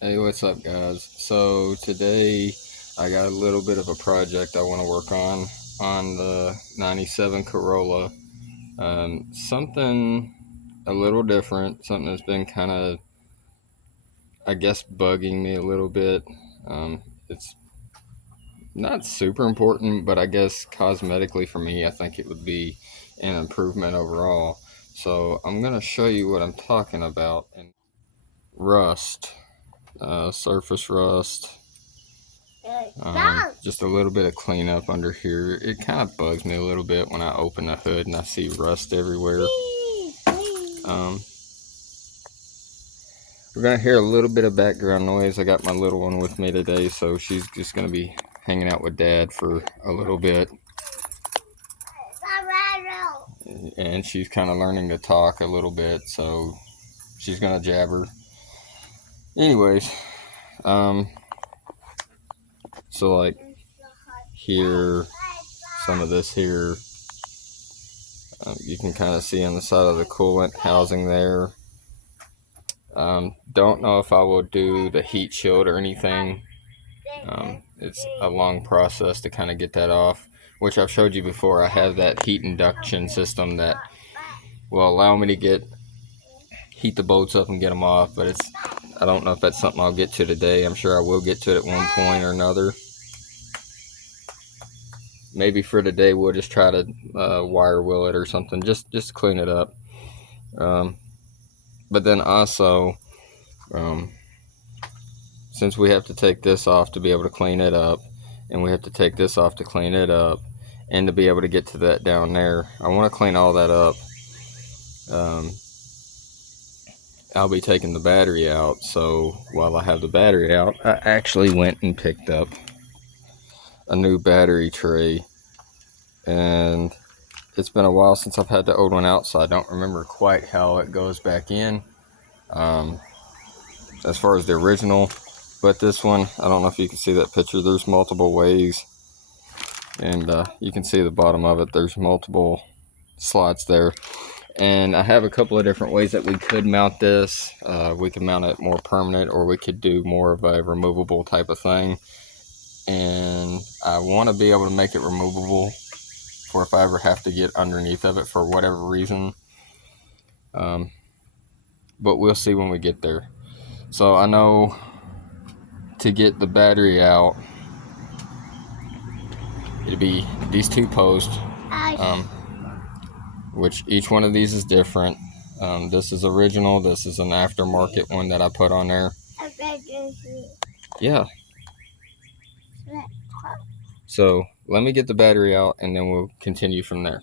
Hey, what's up, guys? So today I got a little bit of a project I want to work on the 97 Corolla. Something a little different, something that's been kind of, I guess, bugging me a little bit. It's not super important, but I guess cosmetically for me, I think it would be an improvement overall. So I'm going to show you what I'm talking about. And rust, surface rust. Just a little bit of cleanup under here. It kind of bugs me a little bit when I open the hood and I see rust everywhere. We're gonna hear a little bit of background noise. I got my little one with me today, so she's just gonna be hanging out with Dad for a little bit. And she's kind of learning to talk a little bit, so she's gonna jabber. Anyways, so like here, some of this here, you can kind of see on the side of the coolant housing there. Don't know if I will do the heat shield or anything. It's a long process to kind of get that off, which I've showed you before. I have that heat induction system that will allow me to heat the bolts up and get them off, but I don't know if that's something I'll get to today. I'm sure I will get to it at one point or another. Maybe for today we'll just try to wire wheel it or something, just clean it up. But then also, since we have to take this off to be able to clean it up, and we have to take this off to clean it up, and to be able to get to that down there, I want to clean all that up. I'll be taking the battery out, so while I have the battery out, I actually went and picked up a new battery tray, and it's been a while since I've had the old one out, so I don't remember quite how it goes back in as far as the original. But this one, I don't know if you can see that picture. There's multiple ways, and you can see the bottom of it. There's multiple slots there, and I have a couple of different ways that we could mount this. We could mount it more permanent, or we could do more of a removable type of thing. And I want to be able to make it removable for if I ever have to get underneath of it for whatever reason. But we'll see when we get there. So I know to get the battery out, it'll be these two posts, which each one of these is different. This is original. This is an aftermarket one that I put on there. Yeah. So let me get the battery out, and then we'll continue from there.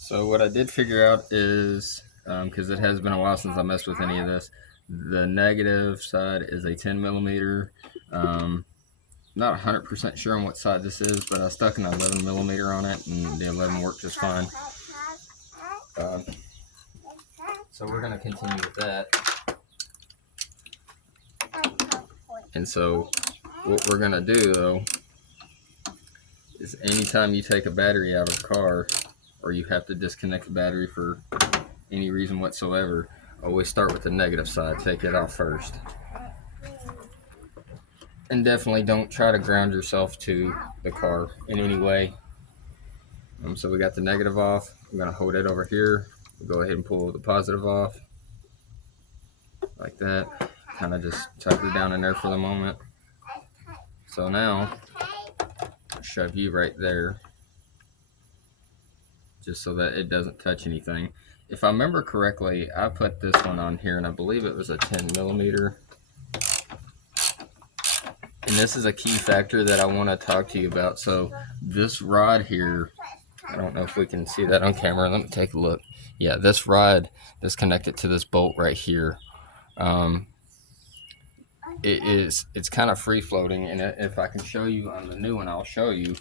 So what I did figure out is, because it has been a while since I messed with any of this, the negative side is a 10 millimeter. Not 100% sure on what side this is, but I stuck an 11 millimeter on it, and the 11 worked just fine. So we're going to continue with that. And so what we're going to do, though, is anytime you take a battery out of the car, or you have to disconnect the battery for any reason whatsoever, always start with the negative side. Take it off first. And definitely don't try to ground yourself to the car in any way. So we got the negative off. I'm going to hold it over here. We'll go ahead and pull the positive off. Like that. Kind of just tuck her down in there for the moment. So now, I'll shove you right there, just so that it doesn't touch anything. If I remember correctly, I put this one on here, and I believe it was a 10 millimeter. And this is a key factor that I want to talk to you about. So this rod here, I don't know if we can see that on camera. Let me take a look. Yeah, this rod that's connected to this bolt right here, it's kind of free floating. And if I can show you on the new one, I'll show you.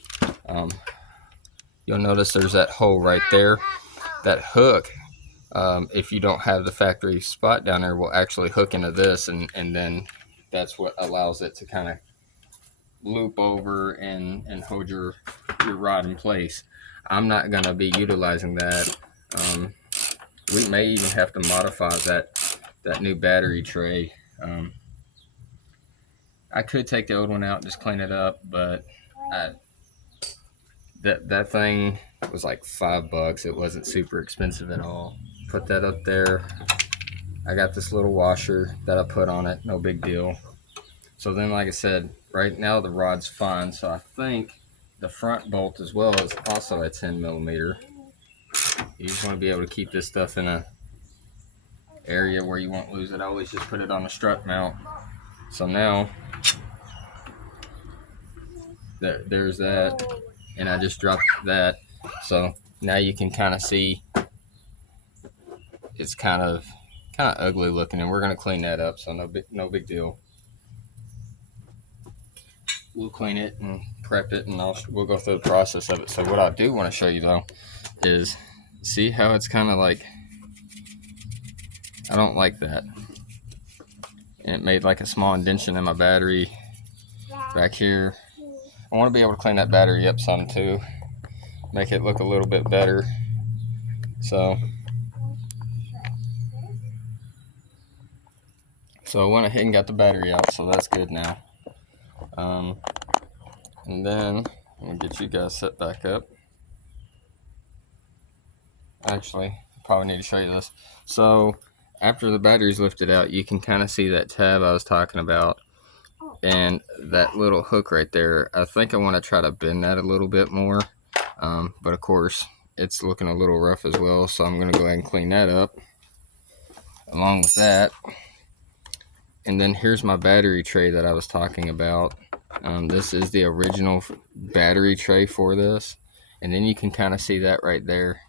You'll notice there's that hole right there. That hook, if you don't have the factory spot down there, will actually hook into this, and then that's what allows it to kind of loop over and hold your rod in place. I'm not going to be utilizing that. We may even have to modify that that new battery tray. I could take the old one out and just clean it up, but that thing was like $5. It wasn't super expensive at all. Put that up there. I got this little washer that I put on it, no big deal. So then, like I said, right now the rod's fine, so I think the front bolt as well is also a 10 millimeter. You just want to be able to keep this stuff in a area where you won't lose it. I always just put it on a strut mount. So now there's that, and I just dropped that. So now you can kind of see it's kind of ugly looking, and we're gonna clean that up. So no big deal. We'll clean it and prep it, and we'll go through the process of it. So what I do want to show you though is, see how it's kind of like, I don't like that. And it made like a small indentation in my battery back here. I want to be able to clean that battery up some too, make it look a little bit better. So I went ahead and got the battery out, so that's good now. And then I'm gonna get you guys set back up. Actually, probably need to show you this. So after the battery's lifted out, you can kind of see that tab I was talking about, and that little hook right there. I think I want to try to bend that a little bit more, but of course it's looking a little rough as well, so I'm going to go ahead and clean that up along with that. And then here's my battery tray that I was talking about. This is the original battery tray for this, and then you can kind of see that right there.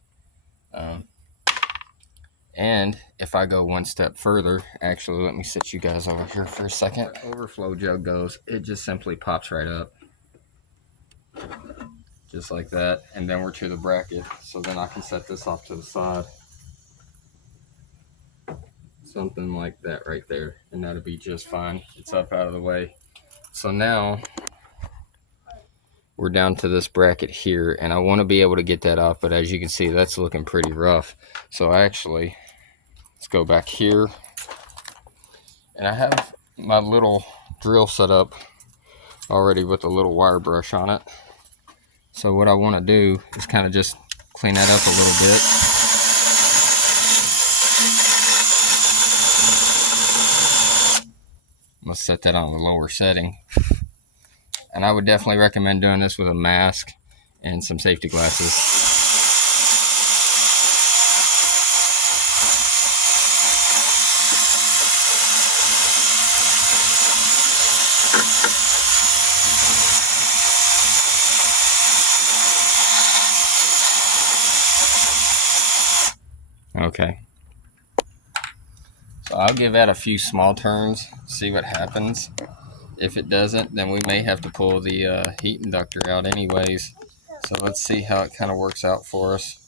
And if I go one step further, actually, let me sit you guys over here for a second. Overflow jug goes, it just simply pops right up. Just like that. And then we're to the bracket. So then I can set this off to the side. Something like that right there. And that'll be just fine. It's up out of the way. So now we're down to this bracket here, and I want to be able to get that off, but as you can see, that's looking pretty rough. So actually, let's go back here, and I have my little drill set up already with a little wire brush on it. So what I want to do is kind of just clean that up a little bit. I'm gonna set that on the lower setting. And I would definitely recommend doing this with a mask and some safety glasses. Okay. So I'll give that a few small turns, see what happens. If it doesn't, then we may have to pull the heat inductor out anyways. So let's see how it kind of works out for us.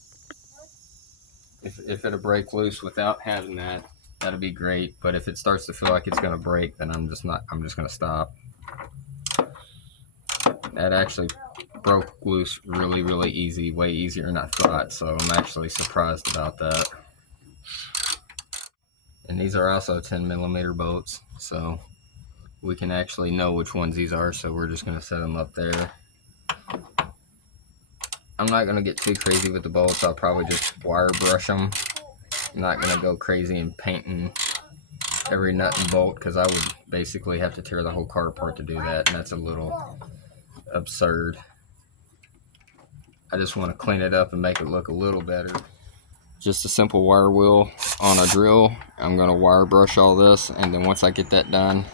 If it'll break loose without having that, that'll be great. But if it starts to feel like it's going to break, then I'm just going to stop. That actually broke loose really easy, way easier than I thought. So I'm actually surprised about that. And these are also 10 millimeter bolts, so we can actually know which ones these are, so we're just going to set them up there. I'm not going to get too crazy with the bolts. I'll probably just wire brush them. I'm not going to go crazy and painting every nut and bolt, because I would basically have to tear the whole car apart to do that, and that's a little absurd. I just want to clean it up and make it look a little better. Just a simple wire wheel on a drill. I'm going to wire brush all this, and then once I get that done,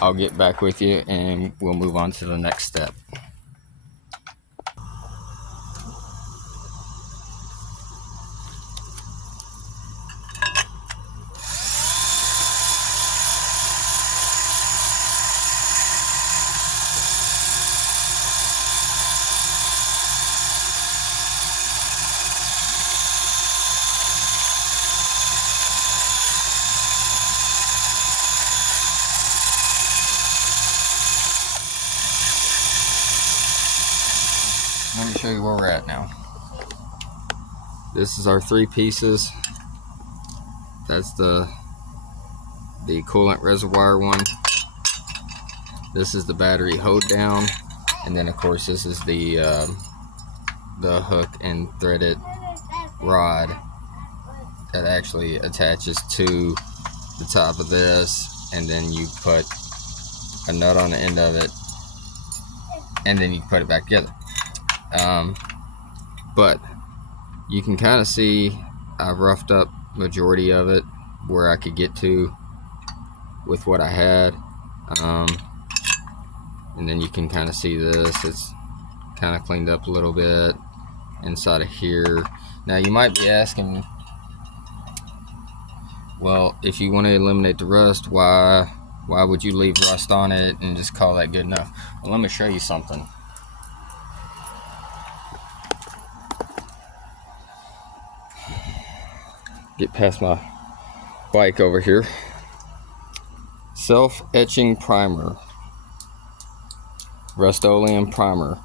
I'll get back with you and we'll move on to the next step. Let me show you where we're at now. This is our 3 pieces. That's the coolant reservoir one. This is the battery hold down, and then of course this is the hook and threaded rod that actually attaches to the top of this, and then you put a nut on the end of it, and then you put it back together. But you can kind of see I've roughed up majority of it where I could get to with what I had, and then you can kind of see this, it's kind of cleaned up a little bit inside of here. Now you might be asking, well, if you want to eliminate the rust, why would you leave rust on it and just call that good enough? Well, let me show you something. Get past my bike over here. Self-etching primer, Rust-Oleum primer.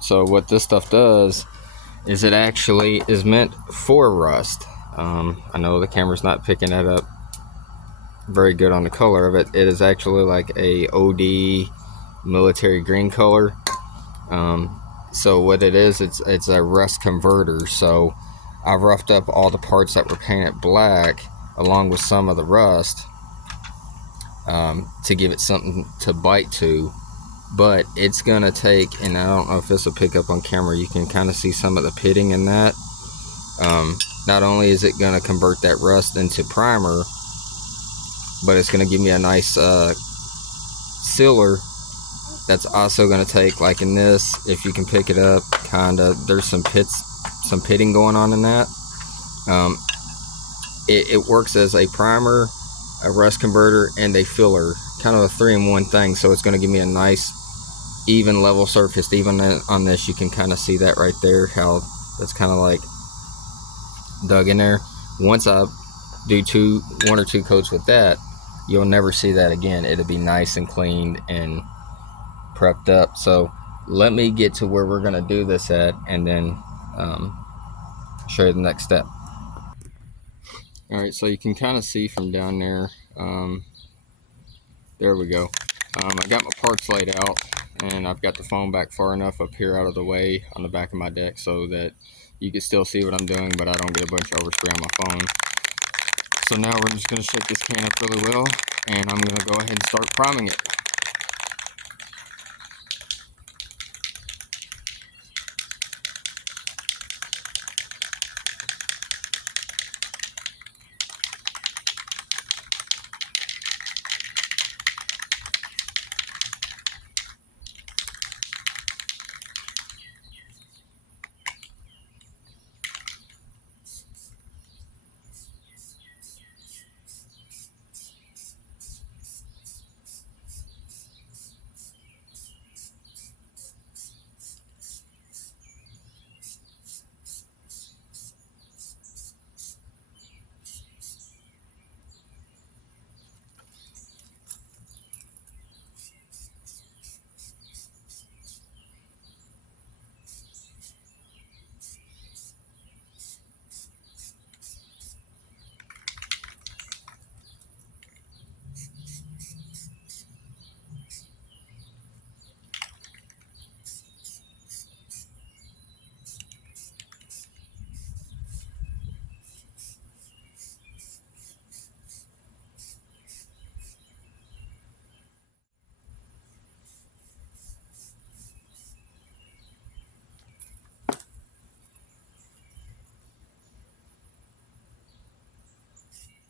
So what this stuff does is it actually is meant for rust. I know the camera's not picking that up very good on the color of it. It is actually like a OD military green color. So what it is, it's a rust converter. So I've roughed up all the parts that were painted black along with some of the rust to give it something to bite to. But it's gonna take, and I don't know if this will pick up on camera, you can kind of see some of the pitting in that. Not only is it gonna convert that rust into primer, but it's gonna give me a nice sealer that's also gonna take, like in this, if you can pick it up, kinda, there's some pitting going on in that. It works as a primer, a rust converter, and a filler, kind of a 3-in-1 thing. So it's going to give me a nice even level surface. Even on this, you can kind of see that right there, how that's kind of like dug in there. Once I do 1 or 2 coats with that, you'll never see that again. It'll be nice and cleaned and prepped up. So let me get to where we're going to do this at, and then show you the next step. All right, so you can kind of see from down there, there we go. I got my parts laid out, and I've got the phone back far enough up here out of the way on the back of my deck so that you can still see what I'm doing, but I don't get a bunch of overspray on my phone. So now we're just going to shake this can up really well, and I'm going to go ahead and start priming it.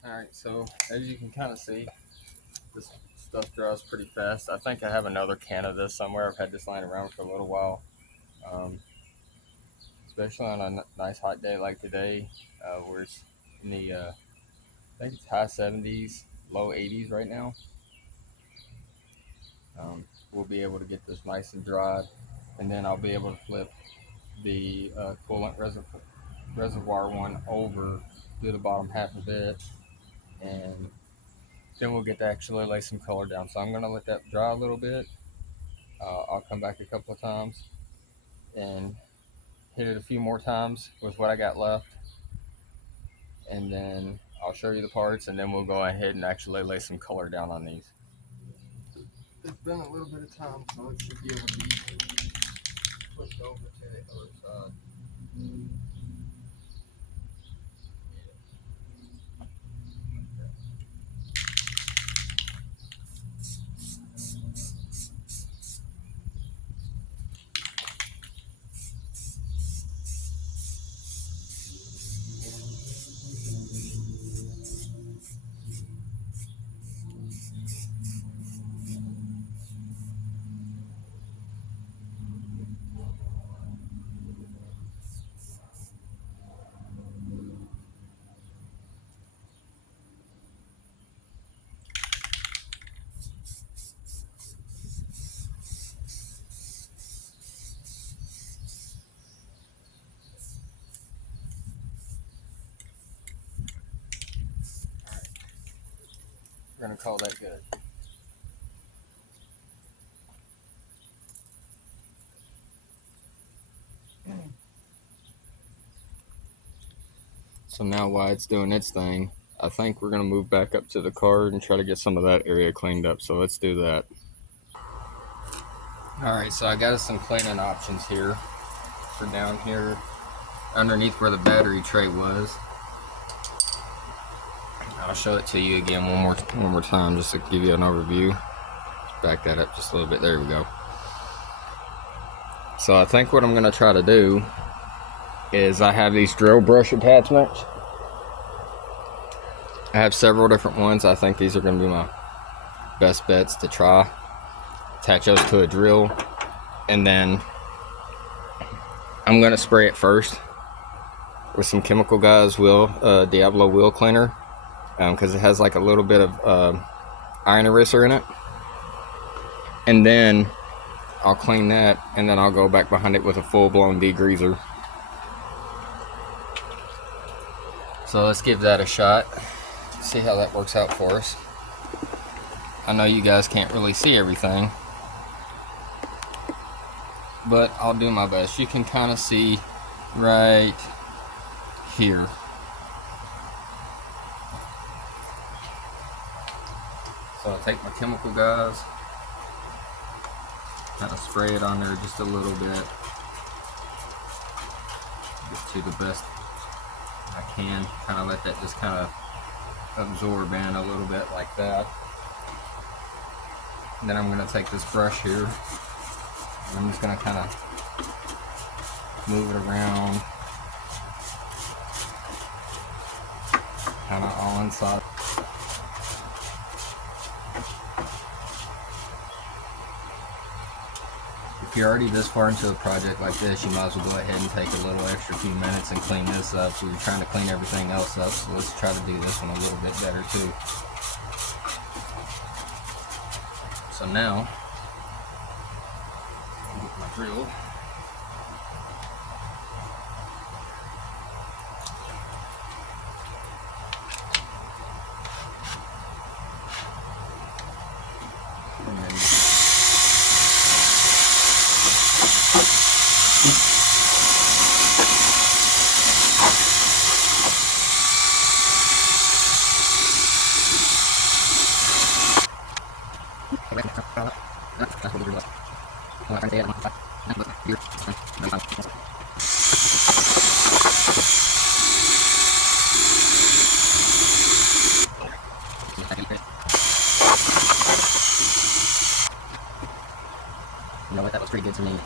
Alright, so as you can kind of see, this stuff dries pretty fast. I think I have another can of this somewhere. I've had this lying around for a little while. Especially on a nice hot day like today, where it's in the, I think it's high 70s, low 80s right now. We'll be able to get this nice and dried, and then I'll be able to flip the coolant reservoir one over, do the bottom half of it, and then we'll get to actually lay some color down. So I'm going to let that dry a little bit. I'll come back a couple of times and hit it a few more times with what I got left, and then I'll show you the parts, and then we'll go ahead and actually lay some color down on these. It's been a little bit of time, so it should be able to be flipped over to the other side. We're gonna call that good. So now while it's doing its thing, I think we're gonna move back up to the card and try to get some of that area cleaned up. So let's do that. Alright, so I got us some cleaning options here for down here underneath where the battery tray was. I'll show it to you again one more time just to give you an overview. Just back that up just a little bit. There we go. So I think what I'm going to try to do is I have these drill brush attachments. I have several different ones. I think these are going to be my best bets to try. Attach those to a drill, and then I'm going to spray it first with some Chemical Guys Diablo wheel cleaner, because it has like a little bit of iron eraser in it. And then I'll clean that, and then I'll go back behind it with a full-blown degreaser. So let's give that a shot, see how that works out for us. I know you guys can't really see everything, but I'll do my best. You can kind of see right here. So I'll take my Chemical Guys, kind of spray it on there just a little bit, get to the best I can, kind of let that just kind of absorb in a little bit like that. And then I'm going to take this brush here, and I'm just going to kind of move it around, kind of all inside. If you're already this far into a project like this, you might as well go ahead and take a little extra few minutes and clean this up. So you're trying to clean everything else up, so let's try to do this one a little bit better too. So now, I'll get my drill. And then you know what, that looks pretty good to me. Like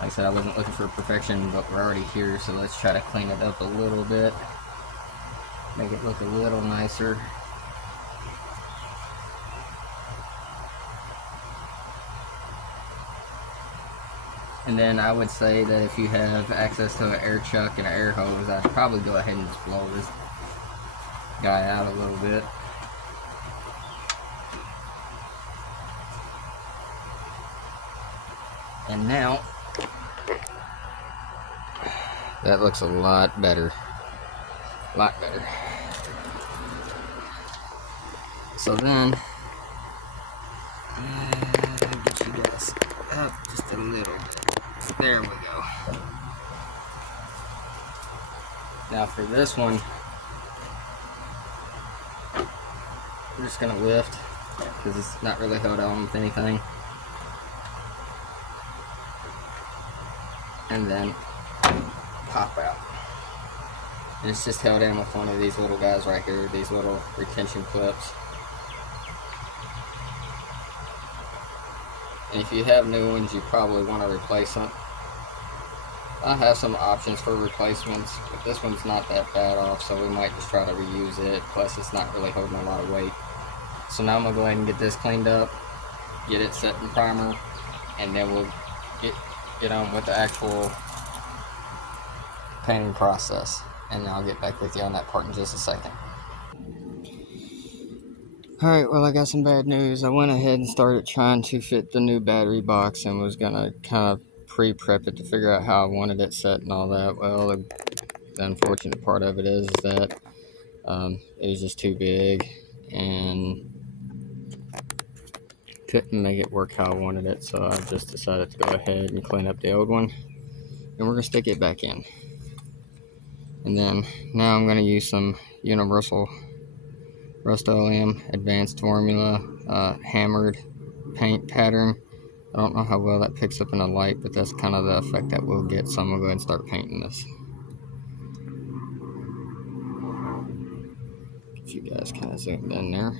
I said, I wasn't looking for perfection, but we're already here, so let's try to clean it up a little bit. Make it look a little nicer. And then I would say that if you have access to an air chuck and an air hose, I'd probably go ahead and just blow this guy out a little bit. And now, that looks a lot better. A lot better. So then, get you guys up just a little bit. There we go. Now for this one, we're just gonna lift because it's not really held on with anything. And then pop out. And it's just held in with one of these little guys right here, these little retention clips. And if you have new ones, you probably want to replace them. I have some options for replacements, but this one's not that bad off, so we might just try to reuse it. Plus, it's not really holding a lot of weight. So now I'm gonna go ahead and get this cleaned up, get it set in primer, and then we'll get on with the actual painting process. And I'll get back with you on that part in just a second. Alright, well, I got some bad news. I went ahead and started trying to fit the new battery box and was gonna kind of pre-prep it to figure out how I wanted it set and all that. Well, the unfortunate part of it is that it was just too big and couldn't make it work how I wanted it, so I just decided to go ahead and clean up the old one, and we're gonna stick it back in. And then now I'm gonna use some Universal Rust-Oleum Advanced Formula hammered paint pattern. I don't know how well that picks up in the light, but that's kind of the effect that we'll get, so I'm gonna go ahead and start painting this. Get you guys kind of zoomed in there.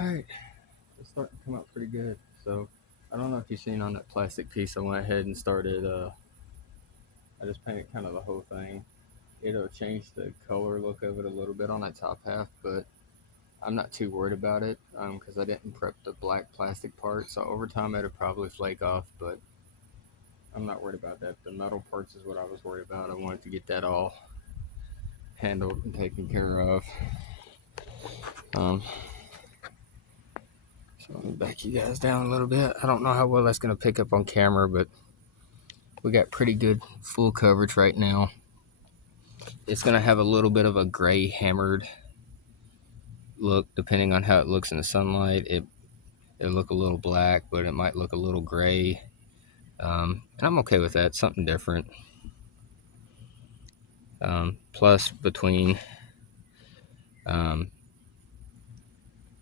Alright, it's starting to come out pretty good. So, I don't know if you've seen on that plastic piece, I went ahead and started, I just painted kind of the whole thing. It'll change the color look of it a little bit on that top half, but I'm not too worried about it because I didn't prep the black plastic part. So over time it'll probably flake off, but I'm not worried about that. The metal parts is what I was worried about. I wanted to get that all handled and taken care of. So let me back you guys down a little bit. I don't know how well that's going to pick up on camera, but we got pretty good full coverage right now. It's going to have a little bit of a gray hammered look depending on how it looks in the sunlight. It'll look a little black, but it might look a little gray. And I'm okay with that. Something different. Plus, between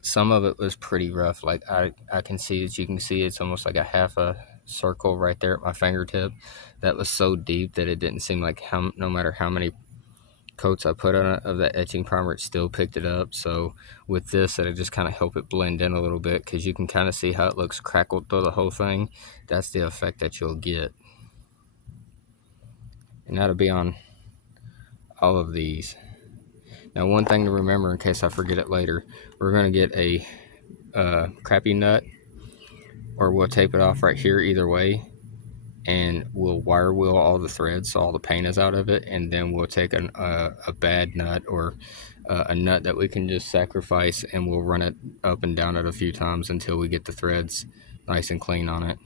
some of it was pretty rough. Like I can see, as you can see, it's almost like a half a circle right there at my fingertip. That was so deep that it didn't seem like no matter how many coats I put on it of that etching primer, it still picked it up. So with this, it'll just kind of help it blend in a little bit, because you can kind of see how it looks crackled through the whole thing. That's the effect that you'll get, and that'll be on all of these. Now, one thing to remember in case I forget it later, we're going to get a crappy nut, or we'll tape it off right here either way, and we'll wire wheel all the threads so all the paint is out of it, and then we'll take a bad nut, or a nut that we can just sacrifice, and we'll run it up and down it a few times until we get the threads nice and clean on it.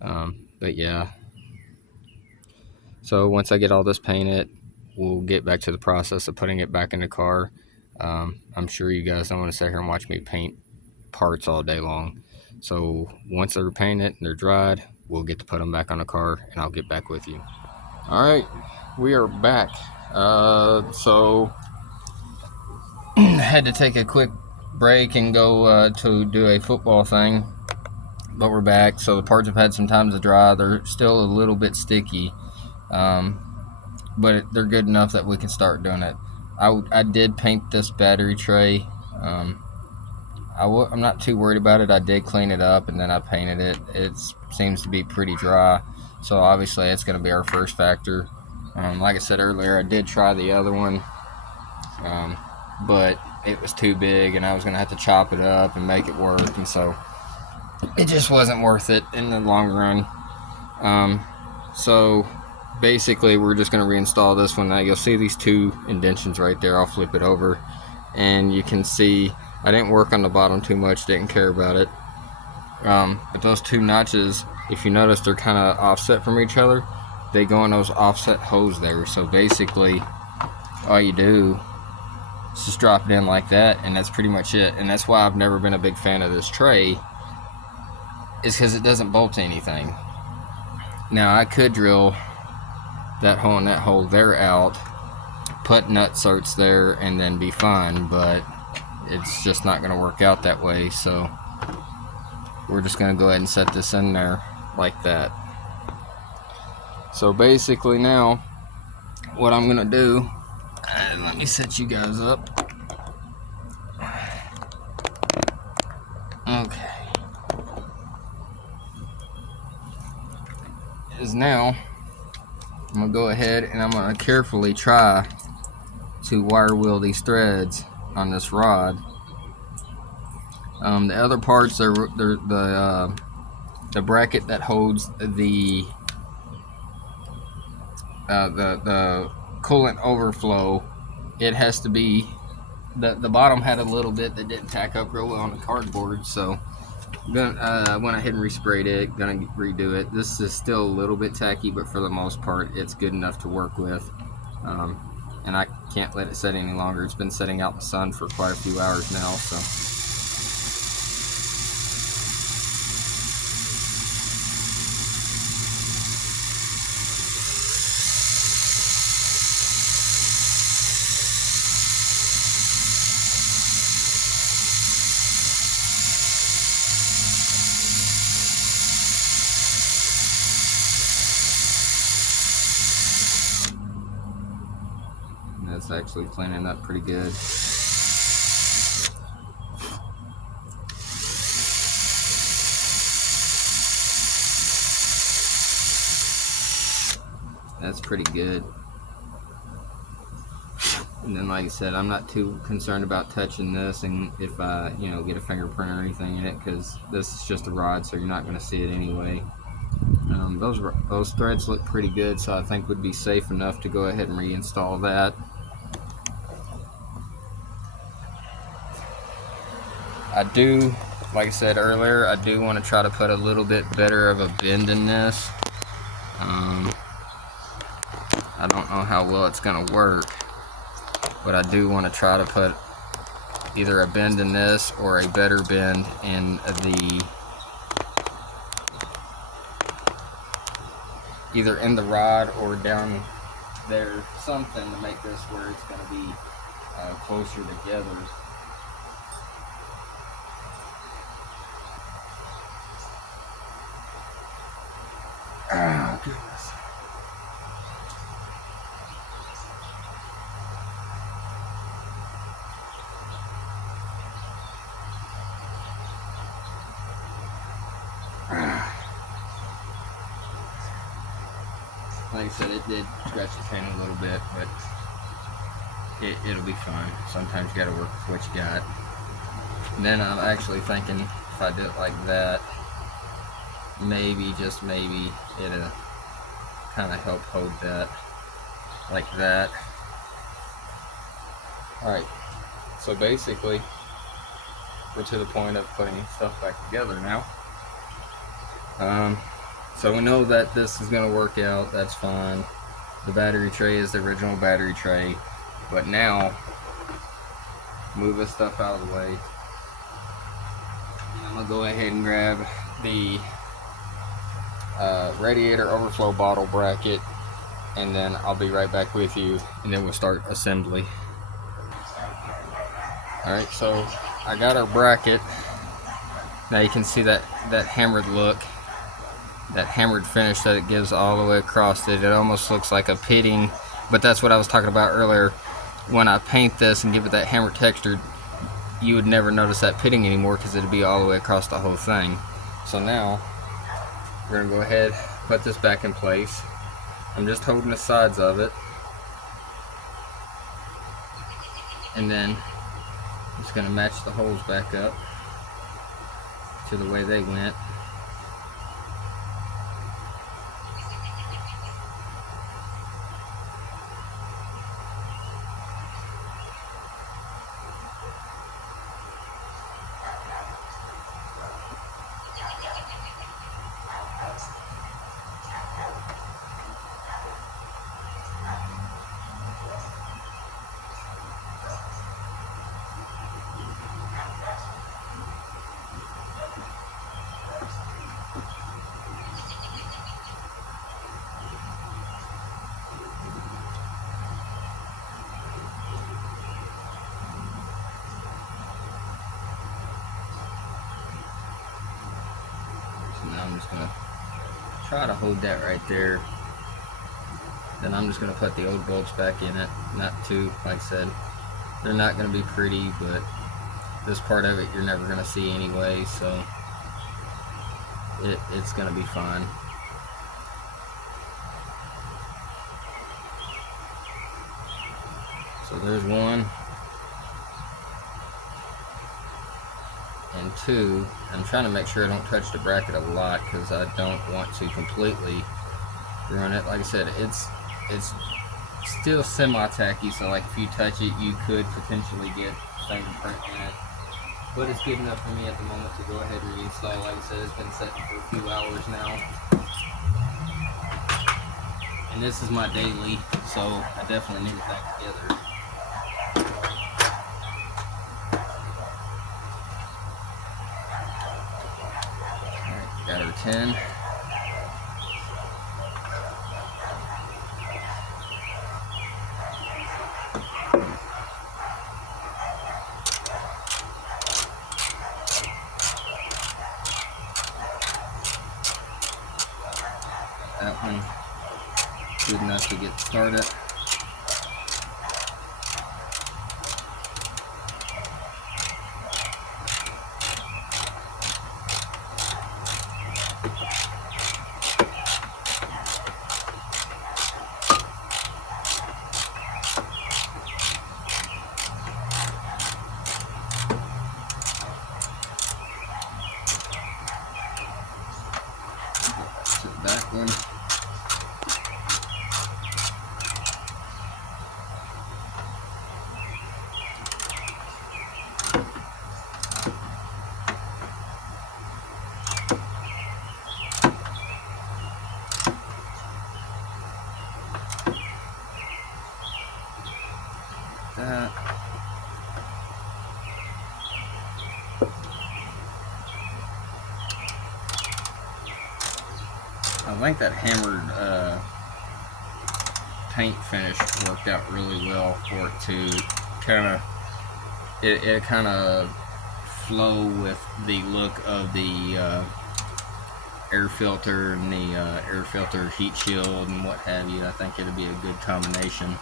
But yeah, so once I get all this painted, we'll get back to the process of putting it back in the car. I'm sure you guys don't want to sit here and watch me paint parts all day long. So once they're painted and they're dried, we'll get to put them back on the car, and I'll get back with you. All right, we are back. So had to take a quick break and go to do a football thing, but we're back. So the parts have had some time to dry. They're still a little bit sticky, but they're good enough that we can start doing it. I did paint this battery tray. I'm not too worried about it. I did clean it up and then I painted it. It seems to be pretty dry, so obviously it's going to be our first factor. Like I said earlier, I did try the other one, but it was too big and I was going to have to chop it up and make it work, and so it just wasn't worth it in the long run. So basically we're just going to reinstall this one. Now you'll see these two indentions right there. I'll flip it over and you can see I didn't work on the bottom too much, didn't care about it. But those two notches, if you notice, they're kind of offset from each other. They go in those offset holes there. So basically, all you do is just drop it in like that, and that's pretty much it. And that's why I've never been a big fan of this tray, is because it doesn't bolt to anything. Now, I could drill that hole and that hole there out, put nut certs there, and then be fine, but it's just not going to work out that way. So we're just going to go ahead and set this in there like that. So basically now what I'm going to do, let me set you guys up. Okay. Is now I'm going to go ahead and I'm going to carefully try to wire wheel these threads on this rod. The other parts are the bracket that holds the coolant overflow. It has to be the bottom had a little bit that didn't tack up real well on the cardboard, so I went ahead and resprayed it. Gonna redo it. This is still a little bit tacky, but for the most part it's good enough to work with. And I can't let it set any longer. It's been sitting out in the sun for quite a few hours now, so. That's actually cleaning up pretty good. That's pretty good. And then, like I said, I'm not too concerned about touching this, and if I, get a fingerprint or anything in it, because this is just a rod, so you're not going to see it anyway. Those threads look pretty good, so I think would be safe enough to go ahead and reinstall that. I do, like I said earlier, I do want to try to put a little bit better of a bend in this. I don't know how well it's going to work, but I do want to try to put either a bend in this or a better bend in either in the rod or down there, something to make this where it's going to be closer together. Oh, goodness. Like I said, it did scratch the chain a little bit, but it'll be fine. Sometimes you gotta work with what you got. And then I'm actually thinking if I do it like that, maybe, just maybe, it'll kind of help hold that like that. Alright, so basically we're to the point of putting stuff back together now. So we know that this is going to work out, that's fine. The battery tray is the original battery tray, but now move this stuff out of the way. I'm going to go ahead and grab the radiator overflow bottle bracket, and then I'll be right back with you, and then we'll start assembly. Alright, so I got our bracket. Now you can see that hammered look, that hammered finish that it gives all the way across it. It almost looks like a pitting, but that's what I was talking about earlier. When I paint this and give it that hammered texture, you would never notice that pitting anymore because it'd be all the way across the whole thing. So now we're gonna go ahead, put this back in place. I'm just holding the sides of it, and then I'm just gonna match the holes back up to the way they went. Now I'm just gonna try to hold that right there. Then I'm just gonna put the old bolts back in it. Not too, like I said, they're not gonna be pretty, but this part of it you're never gonna see anyway, so it's gonna be fine. So there's one and two. I'm trying to make sure I don't touch the bracket a lot because I don't want to completely ruin it. Like I said, it's still semi-tacky, so like if you touch it you could potentially get fingerprint in it, but it's good enough for me at the moment to go ahead and reinstall. Like I said, it's been set for a few hours now, and this is my daily, so I definitely need it back together. Got our 10. That one good enough to get started. Back one. That. I think that hammered paint finish worked out really well for it to kind of it kind of flow with the look of the air filter and the air filter heat shield and what have you. I think it'll be a good combination.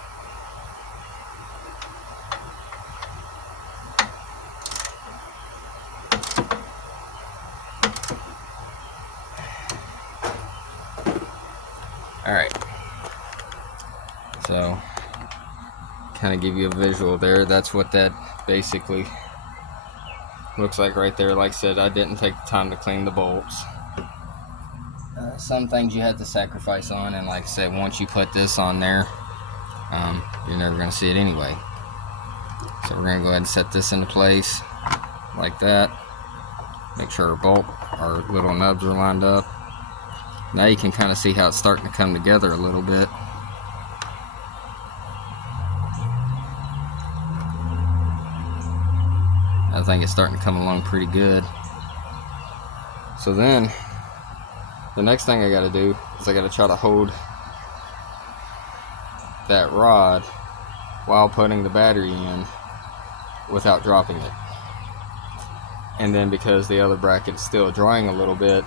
Alright, so kind of give you a visual there. That's what that basically looks like right there. Like I said, I didn't take the time to clean the bolts. Some things you have to sacrifice on, and like I said, once you put this on there, you're never going to see it anyway. So we're going to go ahead and set this into place like that. Make sure our little nubs are lined up. Now you can kind of see how it's starting to come together a little bit. I think it's starting to come along pretty good. So then the next thing I gotta do is I gotta try to hold that rod while putting the battery in without dropping it. And then because the other bracket is still drying a little bit,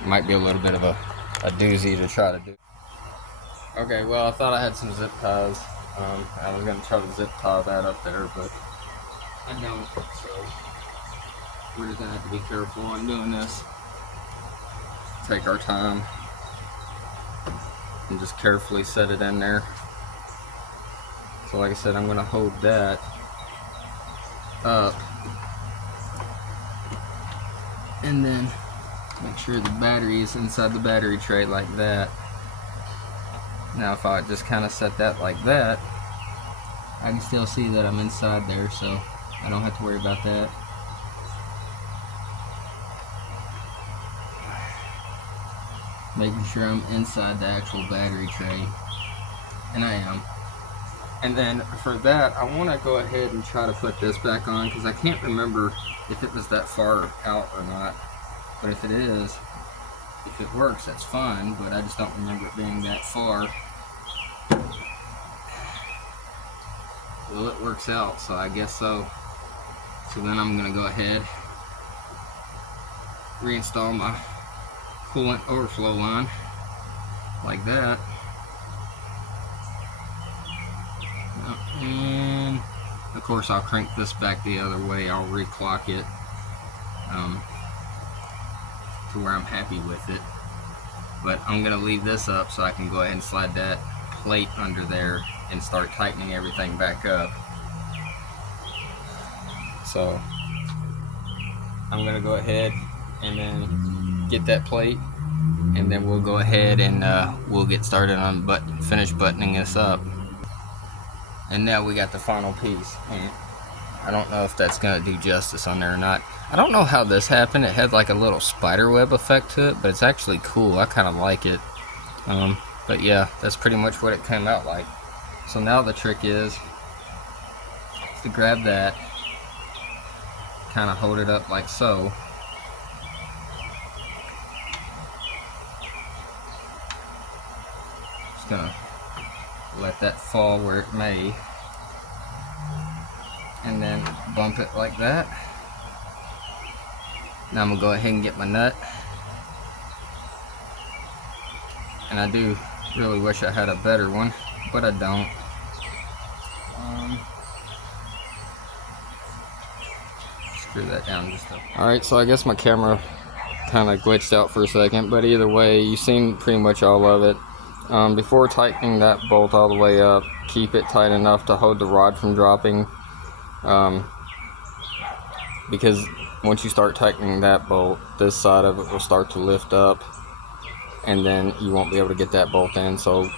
it might be a little bit of a doozy to try to do. Okay, well, I thought I had some zip ties. I was going to try to zip tie that up there, but I don't, so we're just going to have to be careful on doing this. Take our time and just carefully set it in there. So like I said, I'm going to hold that up and then make sure the battery is inside the battery tray like that. Now if I just kind of set that like that, I can still see that I'm inside there, so I don't have to worry about that. Making sure I'm inside the actual battery tray, and I am. And then for that, I want to go ahead and try to put this back on, because I can't remember if it was that far out or not. But if it is, if it works, that's fine, but I just don't remember it being that far. Well, it works out, so I guess so. So then I'm going to go ahead, reinstall my coolant overflow line like that. And of course I'll crank this back the other way. I'll reclock it to where I'm happy with it. But I'm going to leave this up so I can go ahead and slide that plate under there and start tightening everything back up. So I'm going to go ahead and then get that plate, and then we'll go ahead and we'll get started on finish buttoning this up. And now we got the final piece, and I don't know if that's going to do justice on there or not. I don't know how this happened. It had like a little spider web effect to it, but it's actually cool. I kind of like it. But yeah, that's pretty much what it came out like. So now the trick is to grab that, kind of hold it up like so. Just gonna let that fall where it may, and then bump it like that. Now I'm gonna go ahead and get my nut, and I do really wish I had a better one, but I don't. Screw that down just a... Alright, so I guess my camera kind of glitched out for a second, but either way, you've seen pretty much all of it. Before tightening that bolt all the way up, keep it tight enough to hold the rod from dropping, because once you start tightening that bolt, this side of it will start to lift up, and then you won't be able to get that bolt in. So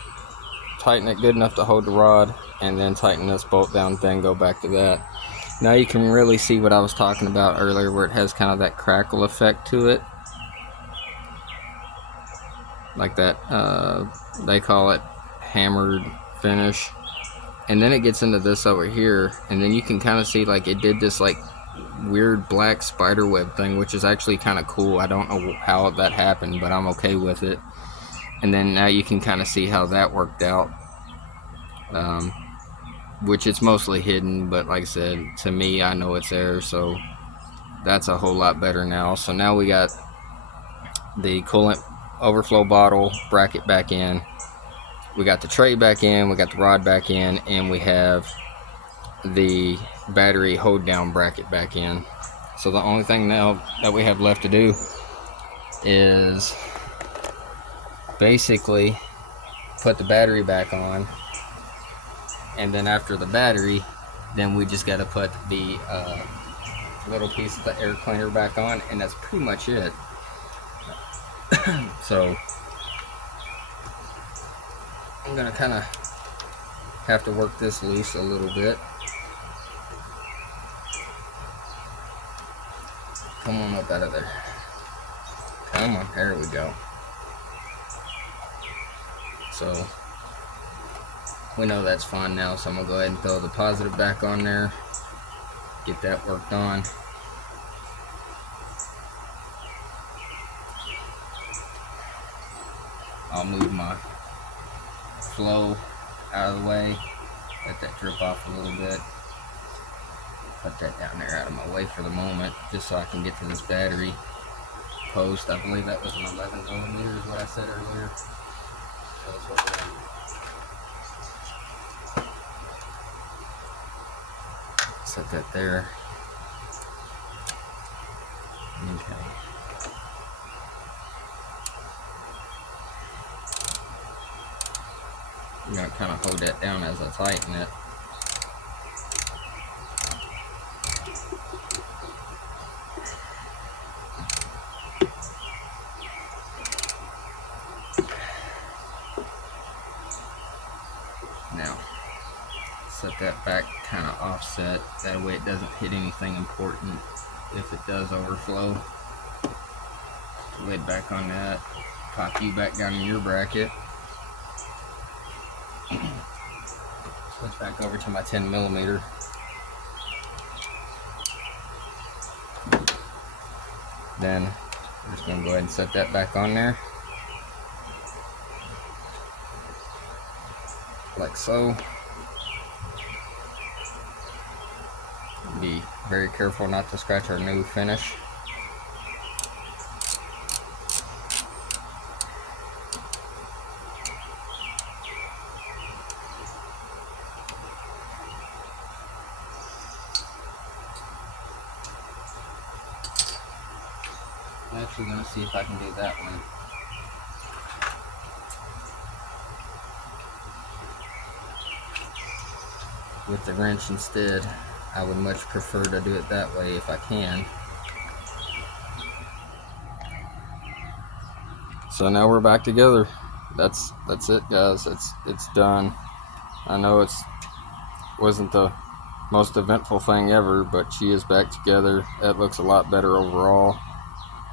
tighten it good enough to hold the rod, and then tighten this bolt down, then go back to that. Now you can really see what I was talking about earlier, where it has kind of that crackle effect to it, like that. They call it hammered finish. And then it gets into this over here, and then you can kind of see like it did this like weird black spider web thing, which is actually kind of cool. I don't know how that happened, but I'm okay with it. And then now you can kind of see how that worked out, which it's mostly hidden, but like I said, to me, I know it's there, so that's a whole lot better now. So now we got the coolant overflow bottle bracket back in, we got the tray back in, we got the rod back in, and we have the battery hold down bracket back in. So the only thing now that we have left to do is basically put the battery back on, and then after the battery, then we just got to put the little piece of the air cleaner back on, and that's pretty much it. So I'm gonna kind of have to work this loose a little bit. Come on up out of there. Come on, there we go. So we know that's fine now, so I'm gonna go ahead and throw the positive back on there, get that worked on. I'll move my flow out of the way, let that drip off a little bit, put that down there out of my way for the moment, just so I can get to this battery post. I believe that was an 11mm is what I said earlier. So that's what we're going to set that there. Okay. I'm going to kind of hold that down as I tighten it. Now, set that back kind of offset, that way it doesn't hit anything important if it does overflow. Lid back on that, pop you back down in your bracket. Switch back over to my 10mm. Then we're just going to go ahead and set that back on there, like so. Be very careful not to scratch our new finish. I'm actually going to see if I can do that one. With the wrench instead. I would much prefer to do it that way if I can. So now we're back together. That's it, guys. It's done. I know it wasn't the most eventful thing ever, but she is back together. It looks a lot better overall.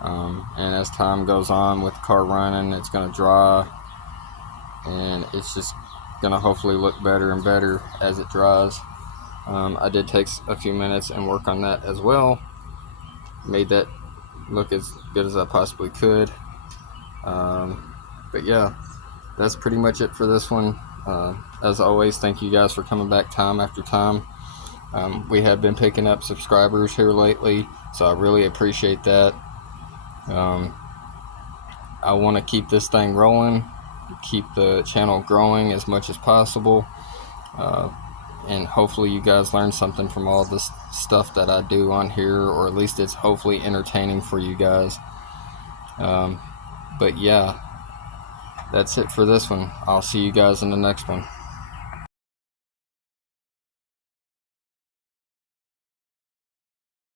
And as time goes on with the car running, it's going to dry, and it's just going to hopefully look better and better as it dries. I did take a few minutes and work on that as well. Made that look as good as I possibly could. But yeah, that's pretty much it for this one. As always, thank you guys for coming back time after time. We have been picking up subscribers here lately, so I really appreciate that. I want to keep this thing rolling, keep the channel growing as much as possible, and hopefully you guys learn something from all this stuff that I do on here, or at least it's hopefully entertaining for you guys. But yeah, that's it for this one. I'll see you guys in the next one.